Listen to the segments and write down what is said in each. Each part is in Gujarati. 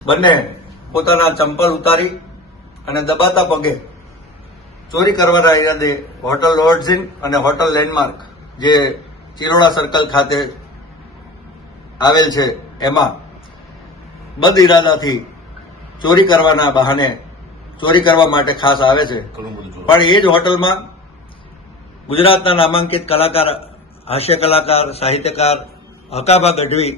બંને પોતાના ચંપલ ઉતારી અને દબાતા પગે ચોરી કરવાના ઈરાદે હોટલ લોર્ડ્સ અને હોટલ લેન્ડમાર્ક જે ચિલોડા સર્કલ ખાતે આવેલ છે એમાં બદ ઇરાદાથી ચોરી કરવાના બહાને ચોરી કરવા માટે ખાસ આવે છે. પણ એ જ હોટલમાં ગુજરાતના નામાંકિત કલાકાર, હાસ્ય કલાકાર, સાહિત્યકાર હકાભા ગઢવી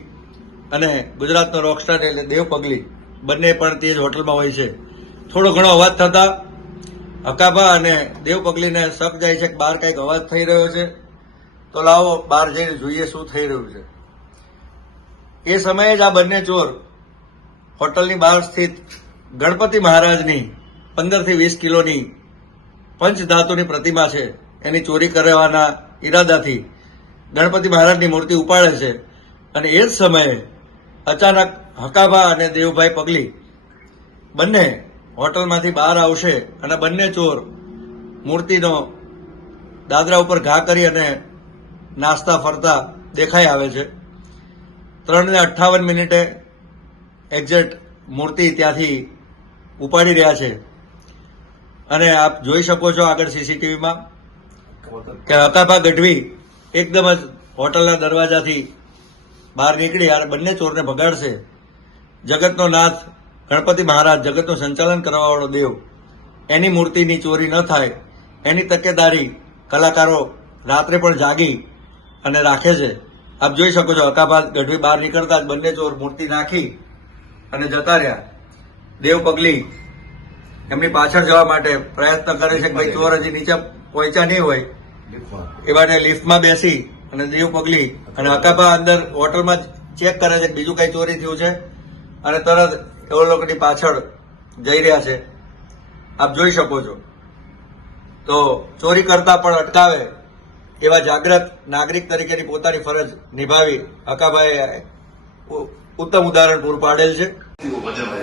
અને ગુજરાતનો રોકસ્ટાર એટલે દેવ પગલી બંને પણ તે જ હોટલમાં હોય છે. થોડો ઘણો અવાજ થતા હકાભા અને દેવ પગલીને શક જાય છે કે બહાર કંઈક અવાજ થઈ રહ્યો છે, તો લાવો બહાર જઈને જોઈએ શું થઈ રહ્યું છે. એ સમયે જ આ બંને ચોર હોટલની બહાર સ્થિત ગણપતિ મહારાજની 15 થી 20 કિલોની પંચધાતુની પ્રતિમા છે એની ચોરી કરવાના ઈરાદાથી ગણપતિ મહારાજની મૂર્તિ ઉપાડે છે. અને એ જ સમયે અચાનક હકાભા અને દેવભાઈ પગલી બંને હોટલમાંથી બહાર આવશે અને બંને ચોર મૂર્તિનો દાદરા ઉપર ઘા કરી અને નાસ્તા ફરતા દેખાઈ આવે છે. 3:58 એક્ઝેક્ટ મૂર્તિ ત્યાંથી ઉપાડી રહ્યા છે. અને આપ જોઈ શકો છો આગળ સીસીટીવીમાં કે હકાભા ગઢવી એકદમ જ હોટલના દરવાજાથી બહાર નીકળી અને બંને ચોરને ભગાડશે. જગતનો નાથ ગણપતિ મહારાજ, જગતનું સંચાલન કરવાવાળો દેવ, એની મૂર્તિની ચોરી ન થાય એની તકેદારી કલાકારો રાત્રે પણ જાગી અને રાખે છે. આપ જોઈ શકો છો હકાભા ગઢવી બહાર નીકળતા જ બંને ચોર મૂર્તિ નાખી અને જતા રહ્યા. દેવ પગલી એમની પાછળ જવા માટે પ્રયત્ન કરે છે કે ભાઈ ચોર હજી નીચે પહોંચ્યા નહીં હોય એ માટે લિફ્ટમાં બેસી અને દેવ પગલી અને હકાભા અંદર હોટલમાં ચેક કરે છે કે બીજું કઈ ચોરી થયું છે અને તરત એવો લોકોની પાછળ જઈ રહ્યા છે. આપ જોઈ શકો છો. તો ચોરી કરતા પણ અટકાવે એવા જાગૃત નાગરિક તરીકેની પોતાની ફરજ નિભાવી હકાભાઈએ ઉત્તમ ઉદાહરણ પૂરું પાડેલ છે.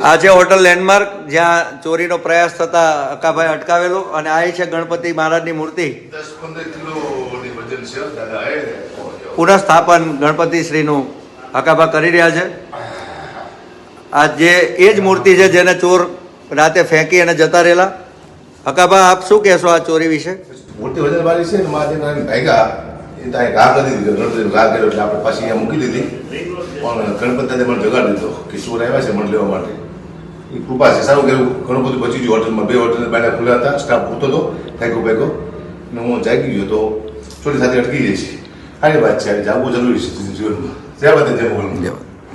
આ છે હોટલ લેન્ડમાર્ક જ્યાં ચોરીનો પ્રયાસ થતા હકાભાઈ અટકાવેલો અને આ છે ગણપતિ મહારાજની મૂર્તિ. 10-15 કિલોની વજન છે દાદા. પુનઃસ્થાપન ગણપતિ શ્રીનું હકાભા કરી રહ્યા છે. આ જે એ જ મૂર્તિ છે જેને ચોર રાતે ફેંકી અને જતા રહેલા. હકાભા આપ શું કહેશો આ ચોરી વિશે? મોટી વજન વાળી છે ને માથે ભાગ્યા એ ત્યાં ઘા કરી દીધો, ગણપતિનો ઘા કર્યો એટલે આપણે પાછી અહીંયા મૂકી દીધી. પણ ગણપતિ મને જગાડી દીધો કે ચોર આવ્યા છે મને લેવા માટે. એ કૃપા છે, સારું કર્યું. ઘણું બધું બચી ગયું હોટલમાં. 2 હોટલ બાયણા ખુલ્લા હતા, સ્ટાફ પૂરતો હતો ભેગો અને હું જાગી ગયો તો ચોરી સાથે અટકી જાય છે. સારી વાત છે, જાગવું જરૂરી છે જીવનમાં. જય માતા, જય મોગલ.